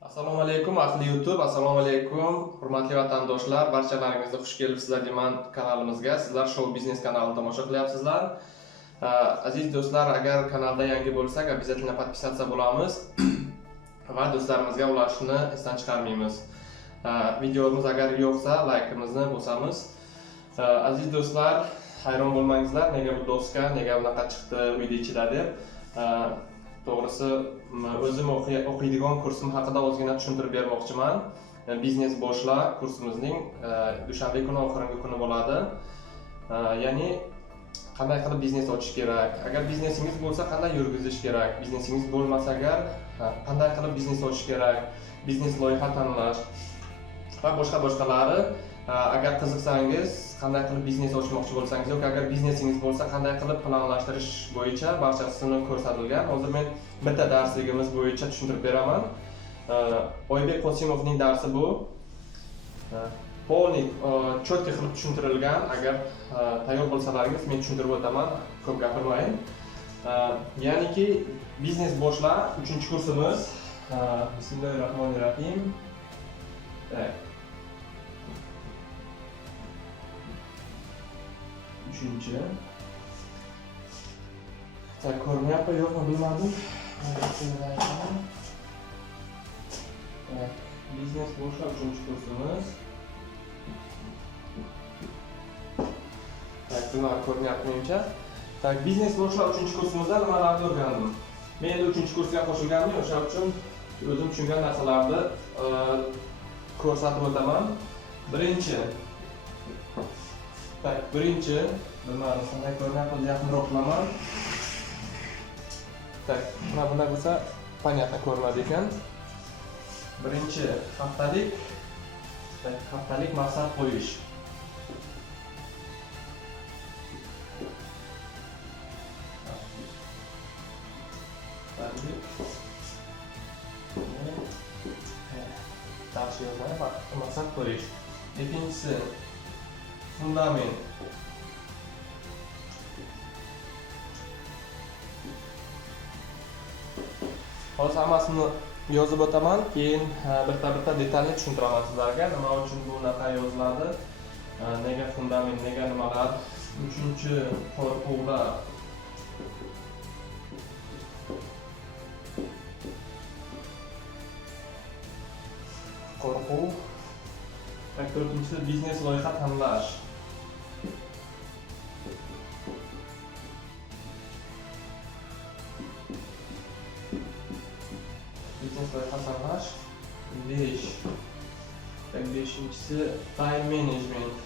Assalomu alaykum ahli YouTube, assalomu alaykum hurmatli vatandoshlar, barchalaringizga xush kelibsizlar deman kanalimizga. Sizlar Show Business kanalini tomosha qilyapsizlar. Aziz do'stlar, agar kanalda yangi bo'lsak, обязательно подписаться bo'lamiz va do'stlarimizga ulashishni esdan chiqarmaymiz. Videomiz agar yo'qsa, laykimizni bosamiz. Aziz do'stlar, hayron bo'lmangizlar, nega bu doska, nega bunaqa chiqdi video ichida deb. To'g'risi, o'zim o'qiydigan kursim haqida ozgina tushuntirib bermoqchiman. Biznes boshla kursimizning dushanba kuni oxirgi kuni bo'ladi. Ya'ni qanday qilib biznes ochish kerak, agar biznesingiz bo'lsa qanday yurgizish kerak, biznesingiz bo'lmasa agar qanday qilib biznes ochish kerak, biznes loyiha tanlash va boshqalari. Agar qiziqsangiz, qanday qilib biznes ochmoqchi bo'lsangiz yoki agar biznesingiz bo'lsa qanday qilib planlashtirish bo'yicha barchasini ko'rsatilgan. Hozir men bitta darsligimiz bo'yicha tushuntirib beraman. Oybek Qosimovning darsi bu. Polnik, cho'tka qilib tushuntirilgan. Agar tayyor bo'lsalaringiz men tushuntirib o'taman, ko'p gapirmayin. Ya'niki biznes boshla 3-kursimiz. Bismillahirrohmanirrohim. Üçüncü. Ko'rinyapti yo'qmi bilmadim. Biznes boshla 3-kursimiz. Bular ko'rinyapti menimcha. Biznes boshla 3-kursimizda nimalarni o'rgandim. Men endi 3-kursga qo'shilganman, o'sha uchun o'zim tushungan narsalarni ko'rsatib o'taman. Birinchi, bilmadim, qanday ko'rinyapti, yaqinroq qilaman. Mana bunday bo'lsa, понятно ko'rinadi ekan. Birinchi haftalik maqsad qo'yish. Maqsad qo'yish. Ikkinchisi fundament. Hozir hammasini yozib o'taman, keyin bitta detalni tushuntiraman sizlarga. Nima uchun bu bunaqa yoziladi? Nega fundament, nega nimalar? Uchinchi qo'rquvlar. Qo'rquv. To'rtinchisi biznes loyiha tanlash. Biznes loyiha tanlash. 5. Beshinchisi time management.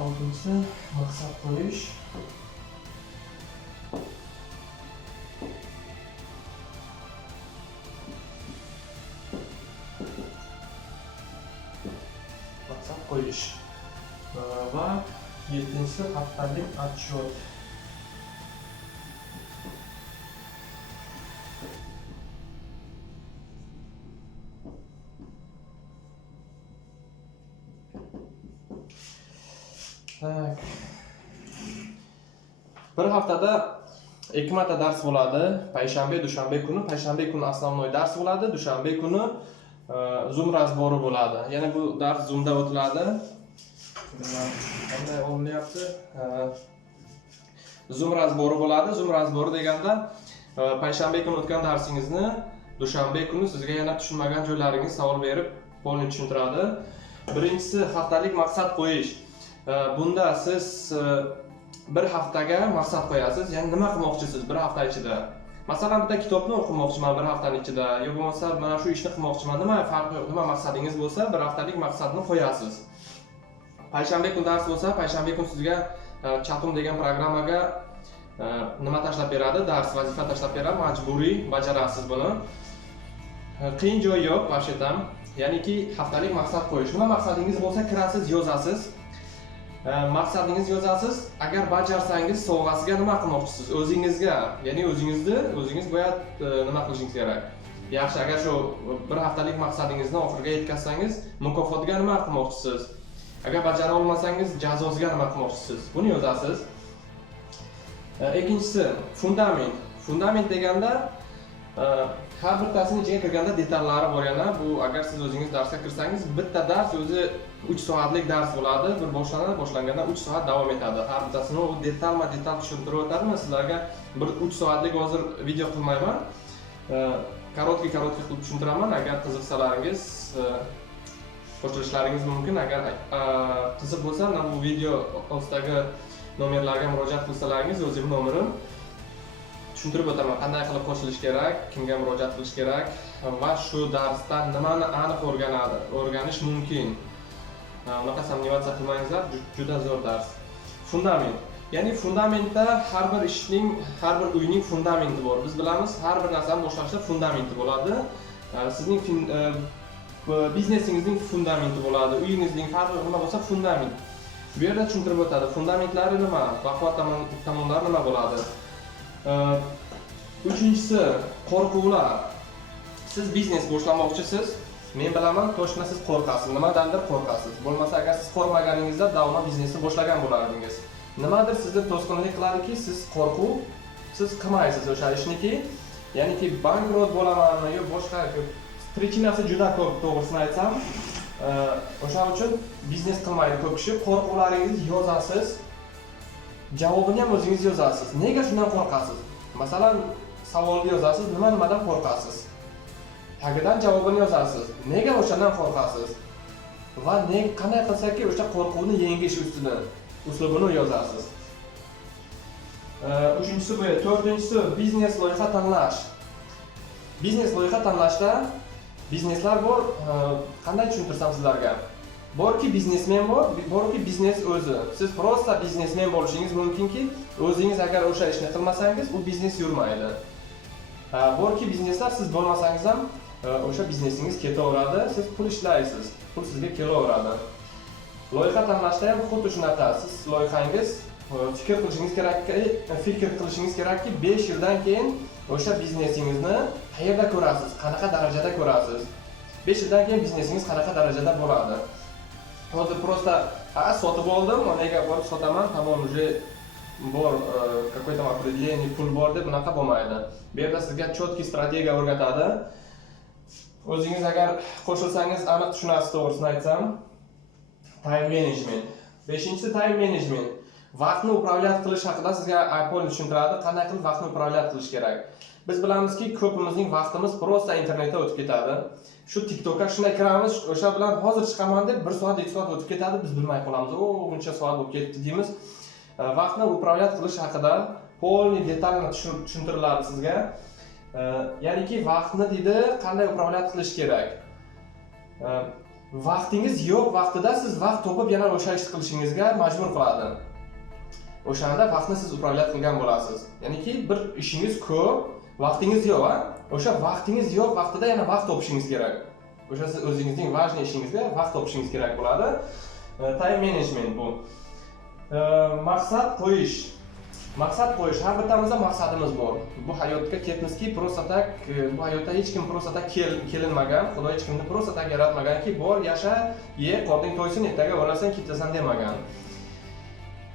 Oltinchisi maqsad qo'yish. Maqsad qo'yish. Va 7-si haftalik отчет. Bir haftada 2 marta dars bo'ladi. Payshanba, dushanba kuni. Payshanba kuni основной dars bo'ladi, dushanba kuni Zoom razbori bo'ladi. Yana bu dars Zoomda o'tiladi. Qanday o'rnayapti? Zoom razbori bo'ladi. Zoom razbori deganda payshanba kuni o'tgan darsingizni dushanba kuni sizga yana tushunmagan joylaringiz savol berib, polni tushuntiradi. Birinchisi haftalik maqsad qo'yish. Bunda siz bir haftaga maqsad qo'yasiz. Ya'ni nima qilmoqchisiz bir hafta ichida? Masalan, bitta kitobni o'qimoqchiman bir haftaning ichida, yoki bo'lmasa mana shu ishni qilmoqchiman. Nima farqi yo'q, nima maqsadingiz bo'lsa, bir haftalik maqsadni qo'yasiz. Payshanba kuni dars bo'lsa, payshanba kuni sizga Chatum degan programmaga nima tashlab beradi? Dars, vazifa tashlab beradi, majburiy bajarasiz buni. Qiyin joyi yo'q, vaqtdan. Ya'niki haftalik maqsad qo'yish. Nima maqsadingiz bo'lsa, kirasiz, yozasiz. Maqsadingiz yozasiz. Agar bajarsangiz, sovg'asiga nima qilmoqchisiz? O'zingizga, ya'ni o'zingiz bo'yat nima qilishingiz kerak? Yaxshi, agar shu bir haftalik maqsadingizni oxiriga yetkazsangiz, mukofotga nima qilmoqchisiz? Agar bajara olmasangiz jazosiga nima qilmoqchisiz? Buni yozasiz. Ikkinchisi fundament. Fundament deganda har bittasining ichiga kirganda detallari bor yana. Bu agar siz o'zingiz darsga kirsangiz, bitta dars o'zi 3 soatlik dars bo'ladi. Bir boshlangandan 3 soat davom etadi. Har bittasini u detal tushuntirib o'tadimi? Sizlarga bir 3 soatlik hozir video qilmayman. Korotkий qilib tushuntiraman. Agar qiziqsalaringiz qo'shilishlaringiz mumkin. Agar qiziq bo'lsa, mana bu video ostidagi nomerlarga murojaat qilsalaringiz, o'zim nomerim tushuntirib o'taman. Qanday qilib qo'shilish kerak, kimga murojaat qilish kerak va shu darsdan nimani aniq o'rganish mumkin. Unaqa samnivatsiya qilmangizlar, juda zo'r dars. Fundament. Ya'ni fundamentda har bir ishning, har bir uyning fundamenti bor. Biz bilamiz, har bir narsani boshlashda fundamenti bo'ladi. Sizning biznesingizning fundamenti bo'ladi, uyingizning har bir nima bo'lsa fundament. Bu yerda tushuntirib o'tadi. Fundamentlari nima, baquvvat tomonlari nima bo'ladi. Uchinchisi qo'rquvlar. Siz biznes boshlamoqchisiz. Men bilaman, to'shna siz qo'rqasiz, nimadandir qo'rqasiz. Bo'lmasa agar siz qo'rqmaganingizda davomat biznesni boshlagan bo'lardingiz. Nimadir sizni to'sqinlik qiladiki, siz qilmaysiz o'sha ishniki. Ya'niki bankrot bo'lamanmi yo boshqa prichinasi juda ko'p, to'g'risini aytsam. O'sha uchun biznes qilmaydi ko'p kishi. Qo'rquvlaringizni yozasiz. Javobini ham o'zingiz yozasiz. Nega shundan qo'rqasiz? Masalan, savolni yozasiz, nimadan qo'rqasiz? Tagidan javobini yozasiz. Nega o'shandan qo'rqasiz? Va qanday qilsaki o'sha qo'rquvni yengish ustidan uslubini yozasiz. Uchinchisi bu, to'rtinchisi biznes loyiha tanlash. Biznes loyiha tanlashda bizneslar bor. Qanday tushuntirsam sizlarga? Borki biznesmen borki biznes o'zi. Siz prosta biznesmen bo'lishingiz mumkinki, o'zingiz agar o'sha ishni qilmasangiz, u biznes yurmaydi. Borki bizneslar siz bo'lmasangiz ham o'sha biznesingiz ketaveradi, siz pul ishlaysiz, pul sizga kelaveradi. Loyiha tanlashda ham xuddi shunaqa. Siz loyihangiz fikr qilishingiz kerakki, 5 yildan keyin o'sha biznesingizni qayerda ko'rasiz, qanaqa darajada ko'rasiz. 5 yildan keyin biznesingiz qanaqa darajada bo'ladi. Hozir prosta sotib oldim, nega borib sotaman, tamom, уже bor, какой-то определение pul bor deb bunaqa bo'lmaydi. Bu yerda sizga четкий strategiya o'rgatadi. O'zingiz agar qo'shilsangiz aniq tushunasiz, to'g'risini aytsam. Time management. 5-inchisi time management. Vaqtni upravlyat qilish haqida sizga iPhone tushuntiradi, qanday qilib vaqtni upravlyat qilish kerak. Biz bilamizki, ko'pimizning vaqtimiz prosta internetda o'tib ketadi. Shu TikTokka shunday kiramiz, o'sha bilan hozir chiqaman deb 1 soat, 2 soat o'tib ketadi, biz bilmay qolamiz. Buncha soat bo'lib ketdi deymiz. Vaqtni upravlyat qilish haqida polniy detalni tushuntiriladi sizga. Ya'niki vaqtni deydi, qanday upravlyat qilish kerak. Vaqtingiz yo'q vaqtida siz vaqt topib yana o'sha ishni qilishingizga majbur qiladi. O'shanda vaqtni siz upravlyat qilgan bo'lasiz. Ya'niki bir ishingiz ko'p, vaqtingiz yo'q, o'sha vaqtingiz yo'q vaqtida yana vaqt topishingiz kerak. O'sha siz o'zingizning важный ishingizga vaqt topishingiz kerak bo'ladi. Time management bu. Maqsad qo'yish. Maqsad qo'yish, har bittamizda maqsadimiz bor. Bu hayotga ketmizki, prosta tak, bu hayotda hech kim prosta tak kelinmagan, Xudo hech kimni prosta tak yaratmaganki, bor, yasha, ye, qorning to'ysin, ertaga o'lasan, ketasan demagan.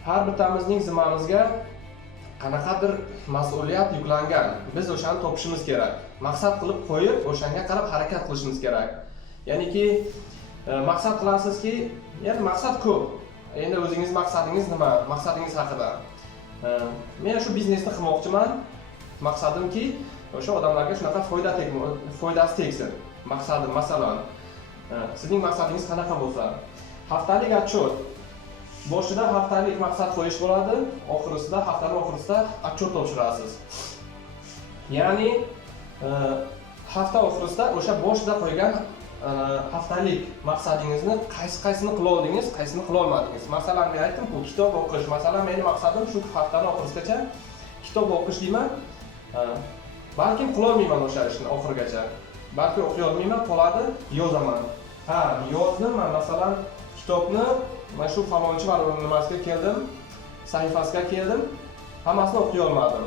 Har bittamizning zimmamizga qanaqadir mas'uliyat yuklangan. Biz o'shani topishimiz kerak. Maqsad qilib qo'yib, o'shanga qarab harakat qilishimiz kerak. Ya'niki maqsad qilasizki, ya'ni maqsad ko'p. Endi o'zingiz maqsadingiz nima? Maqsadingiz haqida. Men shu biznesni qilmoqchiman. Maqsadimki, o'sha odamlarga shunaqa foydasi tegsin. Maqsadim, masalan, sizning maqsadingiz qanaqa bo'lsa, haftalik отчет. Boshida haftalik maqsad qo'yish bo'ladi, haftaning oxirisida отчет topshirasiz. Ya'ni hafta oxirisida o'sha boshida qo'ygan haftalik maqsadingizni qaysini qila oldingiz, qaysini qila olmadingiz. Masalan, men aytdim-ku, kitob o'qish. Masalan, mening maqsadim shu haftaning oxirigacha kitob o'qish deyman. Balkim qila olmayman o'sha ishni oxirigacha. Balki o'qiy olmayman, qoladi, yozaman. Yozdim, masalan, kitobni mana shu falonchi nimasiga keldim, sahifasiga keldim, hammasini o'qiy olmadim.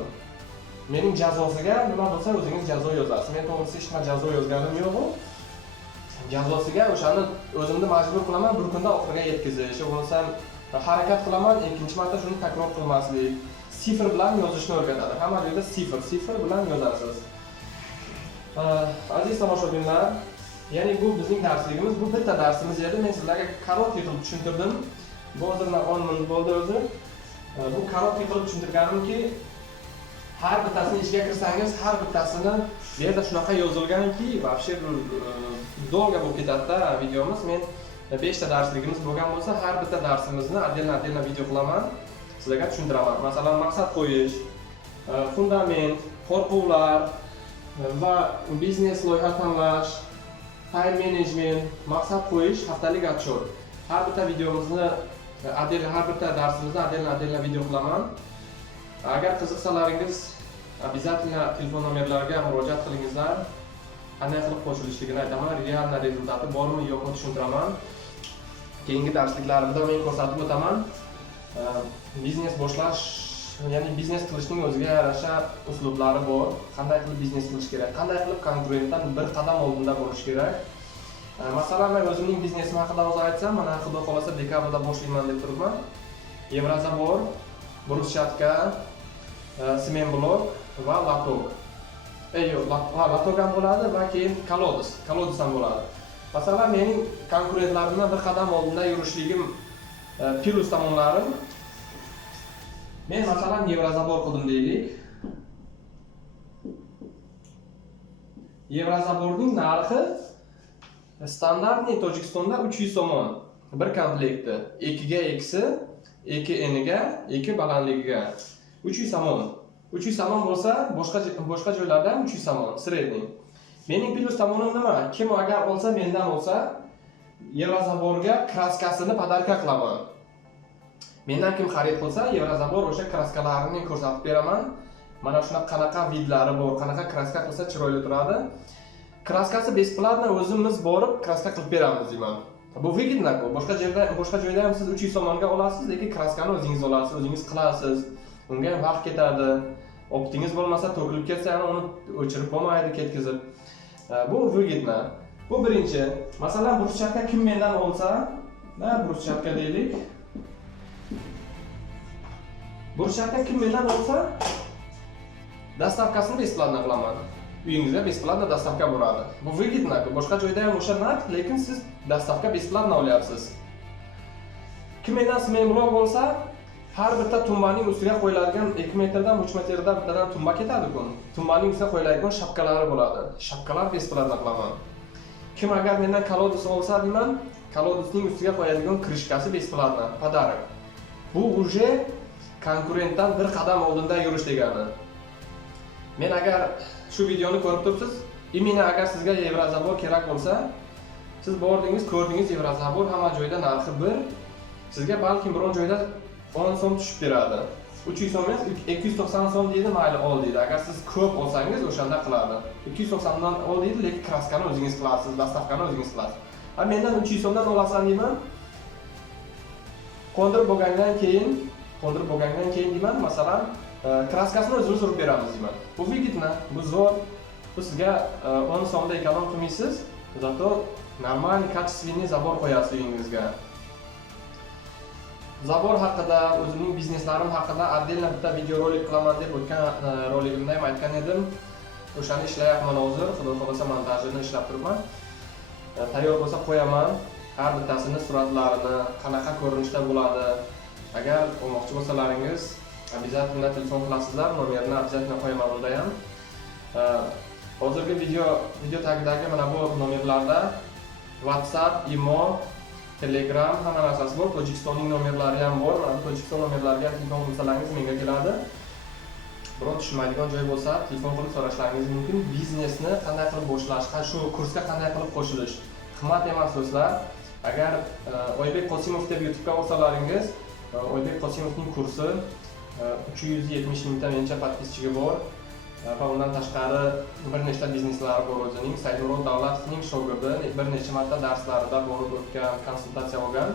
Mening jazosiga nima bo'lsa o'zingiz jazo yozasiz. Men to'g'risi hech qanday jazo yozganim yo'q. jazosiga o'shani o'zimni majbur qilaman bir kunda oxiriga yetkazish, bo'lmasam harakat qilaman ikkinchi marta shuni takror qilmaslik. Sifr bilan yozishni o'rgatadi. Hamma joyda sifr bilan yozasiz. Aziz tomoshabinlar, ya'ni bu bizning darsligimiz, bu bitta darsimiz edi. Men sizlarga korotkий qilib tushuntirdim. Bu hozirdan 10 minut bo'ldi o'zi. Bu korotkий qilib tushuntirganimki, har bittasini ishga kirsangiz, har bittasini bu yerda shunaqa yozilganki, вообще dolga bo'lib ketadi-da videomiz. Men 5 ta darsligimiz bo'lgan bo'lsa, har bitta darsimizni отдельно video qilaman, sizlarga tushuntiraman. Masalan, maqsad qo'yish, fundament, qo'rquvlar va biznes loyiha tanlash, time management, maqsad qo'yish, haftalik отчет. Har bitta videomizni har bitta darsimizni отдельно video qilaman. Agar qiziqsalaringiz, обязательно telefon nomerlariga murojaat qilingizlar. Qanday qilib qo'shilishligini aytaman, real rezultati bormi yo'qmi tushuntiraman. Keyingi darsliklarimda men ko'rsatib o'taman. Biznes boshlash, ya'ni biznes qilishning o'ziga yarasha uslublari bor. Qanday qilib biznes qilish kerak, qanday qilib konkurentdan bir qadam oldinda bo'lish kerak. Masalan, men o'zimning biznesim haqida o'zi aytsam, mana xudo xolasa dekabrda boshlayman deb turibman. Yevrozabor, bruschatka, sement blok va latok. Latok ham bo'ladi va keyin kolodis ham bo'ladi. Masalan, mening konkurentlarimdan bir qadam oldinda yurishligim plus tomonlarim. Men masalan Yevrozabor qildim deylik. Yevrozaborning narxi standartniy Tojikistonda 300 somon bir komplekti. 2 ga x'i, 2 eniga, 2 balandligiga 300 somon. 300 somon bo'lsa, boshqa joylarda ham 300 somon, sredniy. Mening plus tomonim nima? Kim agar olsa, mendan olsa, Yevrozaborga kraskasini podarka qilaman. Mendan kim xarid qilsa, Yevrozabor o'sha kraskalarini ko'rsatib beraman. Mana shunaqa qanaqa vidlari bor, qanaqa kraska qilsa chiroyli turadi. Kraskasi besplatno o'zimiz borib kraska qilib beramiz deyman. Bu выгодно-ku. Boshqa joyda ham siz 300 somonga olasiz, lekin kraskani o'zingiz olasiz, o'zingiz qilasiz. Unga ham vaqt ketadi. Optingiz bo'lmasa, to'kilib ketsa, yana uni o'chirib bo'lmaydi, ketkizib. Bu выгодно. Bu birinchi. Masalan, bruschatka kim mendan olsa, bruschatka deylik. Bruschatka kim mendan olsa, dastavkasini besplatno qilaman. Uyingizga besplatno dastavka bo'ladi. Bu выгодно-ku. Boshqa joyda ham o'sha narx, lekin siz dastavka besplatno olyapsiz. Kim mendan sement blok bo'lsa, har bitta tumbaning ustiga qo'yiladigan 2 metrdan 3 metrdan bittadan tumba ketadi-ku. Tumbaning ustiga qo'yiladigan shapkalari bo'ladi. Shapkalar besplatno qilaman. Kim agar mendan kolodis olsa deyman, kolodisning ustiga qo'yadigan krishkasi besplatno, pодарок. Bu уже konkurentdan bir qadam oldinda yurish degani. Men agar shu videoni ko'rib turibsiz, imina agar sizga Yevrozabor kerak bo'lsa, siz bordingiz, ko'rdingiz Yevrozabor hamma joyda narxi 1, sizga balki biron joyda 10 so'm tushib beradi. 300 so'm emas, 290 so'm deydi, mayli ol deydi. Agar siz ko'p olsangiz o'shanda qiladi. 290 dan ol deydi, lekin kraskani o'zingiz qilasiz, dastavkani o'zingiz qilasiz. Ha, mendan 300 so'mdan olasan deyman. Qondirib bo'lgandan keyin deyman, masalan, kraskasini o'zimiz urib beramiz deyman. Bu выгодно, bu zo'r. Bu sizga 10 so'mda ekonom qilmaysiz, zato нормальный качественный zabor qo'yasiz uyingizga. Zabor haqida, o'zimning bizneslarim haqida отдельно bitta video rolik qilaman deb o'tgan roligimda ham aytgan edim. O'shani ishlayapman hozir, xudo xolasa montajini ishlab turibman. Tayyor bo'lsa qo'yaman. Har bittasini suratlarini, qanaqa ko'rinishda bo'ladi. Agar olmoqchi bo'lsalaringiz, обязательно telefon qilasizlar, nomerni обязательно qo'yaman unda ham. Hozirgi video tagidagi mana bu nomerlarda WhatsApp, Imo, Telegram hamma narsasi bor. Tojikistonning nomerlari ham bor. Mana bu Tojikiston nomerlariga telefon qilsalaringiz menga keladi. Biron tushunmaydigan joy bo'lsa, telefon qilib so'rashlaringiz mumkin. Biznesni qanday qilib boshlash, shu kursga qanday qilib qo'shilish. Qimmat emas do'stlar. Agar Oybek Qosimov deb YouTube'ga ursalaringiz, Oybek Qosimovning kursi 370 mingta mencha podpischiga bor. Va undan tashqari bir nechta bizneslari bor o'zining. Saidmurod Davlatovning shogirdi, bir necha marta darslarida borib o'tgan, konsultatsiya olgan.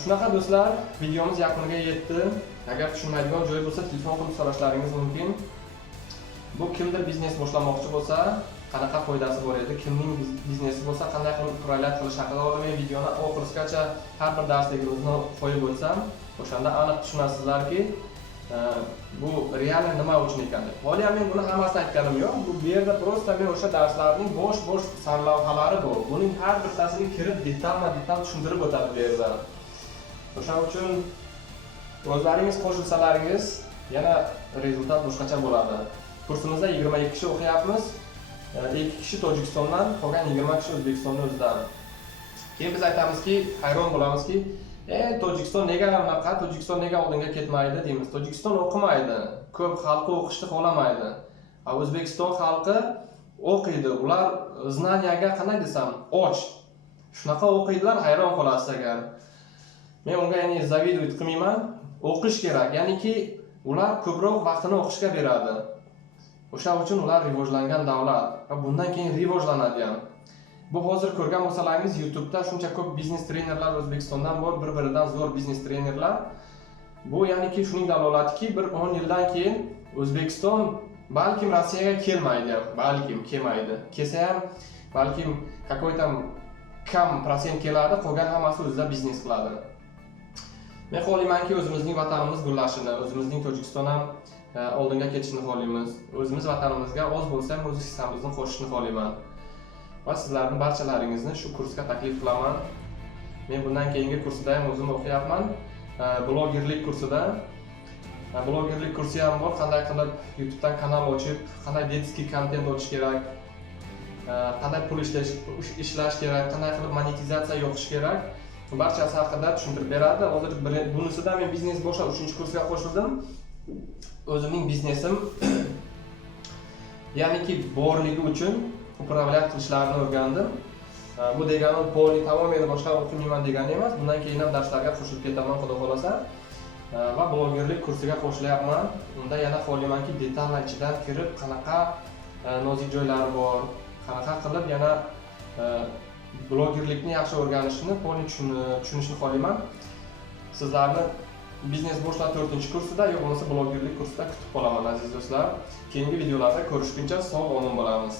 Shunaqa do'stlar, videomiz yakuniga yetdi. Agar tushunmaydigan joy bo'lsa, telefon qilib so'rashlaringiz mumkin. Bu kimdir biznes boshlamoqchi bo'lsa, qanaqa foydasi bor edi, kimning biznesi bo'lsa qanday qilib faoliyat qilish haqida men videoni oxirigacha har bir darsligimizni qo'yib o'tsam, o'shanda aniq tushunasizlarki, bu real nima uchun ekan deb. Hali men buni hammasini aytganim yo'q. Bu yerda prosta men o'sha darslarning bo'sh sarlavhalari bor. Buning har bittasiga kirib detal tushuntirib o'tadi bu yerda. O'shaning uchun o'zlaringiz qo'shilsalaringiz yana rezultat boshqacha bo'ladi. Kursimizda 22 kishi o'qiyapmiz. 2 kishi Tojikistondan, qolgan 20 kishi O'zbekistonning o'zidan. Keyin biz aytamizki, hayron bo'lamizki, Tojikiston nega unaqa, Tojikiston nega oldinga ketmaydi deymiz. Tojikiston o'qimaydi, ko'p xalqi o'qishni xohlamaydi. O'zbekiston xalqi o'qiydi, ular znaniyaga qanday desam, och. Shunaqa o'qiydilar, hayron qolasiz agar. Men unga ya'ni zavidovat qilmayman, o'qish kerak. Ya'niki ular ko'proq vaqtini o'qishga beradi. O'sha uchun ular rivojlangan davlat va bundan keyin rivojlanadi ham. Bu hozir ko'rgan bo'lsalaringiz YouTube'da shuncha ko'p biznes trenerlar O'zbekistondan bor, bir-biridan zo'r biznes trenerlar. Bu ya'niki shuning dalolatiki, bir 10 yildan keyin O'zbekiston balkim Rossiyaga kelmaydi, balkim kelmaydi. Kelsa ham balkim какой-то kam prosent keladi, qolgan hammasi o'zida biznes qiladi. Men xohlaymanki o'zimizning vatanimiz gullashini, o'zimizning Tojikiston ham oldinga ketishini xohlaymiz. O'zimiz vatanimizga oz bo'lsa ham o'z hissamizni qo'shishni xohlayman. Va sizlarning barchalaringizni shu kursga taklif qilaman. Men bundan keyingi kursda ham o'zim o'qiyapman. Blogerlik kursida. Blogerlik kursi ham bor. Qanday qilib YouTube'dan kanal ochib, qanday detskiy kontent ochish kerak, qanday pul ishlash kerak, qanday qilib monetizatsiya yoqish kerak. Barchasi haqida tushuntirib beradi. Hozir bunisida men biznes boshlab 3-kursga qo'shildim. O'zimning biznesim ya'niki borligi uchun upravlyat qilishlarini o'rgandim. Bu degani polni tamoman boshlab o'qimayman degani emas. Bundan keyin ham darslarga qo'shilib ketaman, xudo xolasa. Va blogerlik kursiga qo'shilyapman. Unda yana xohlaymanki detal ichidan kirib, qanaqa nozik joylari bor, qanaqa qilib yana blogerlikni yaxshi o'rganishni, polni tushunishni xohlayman. Sizlarni biznes boshlab 4-kursida, yo'q bo'lmasa blogerlik kursida kutib qolaman aziz do'stlar. Keyingi videolarda ko'rishguncha sog' omon bo'lamiz.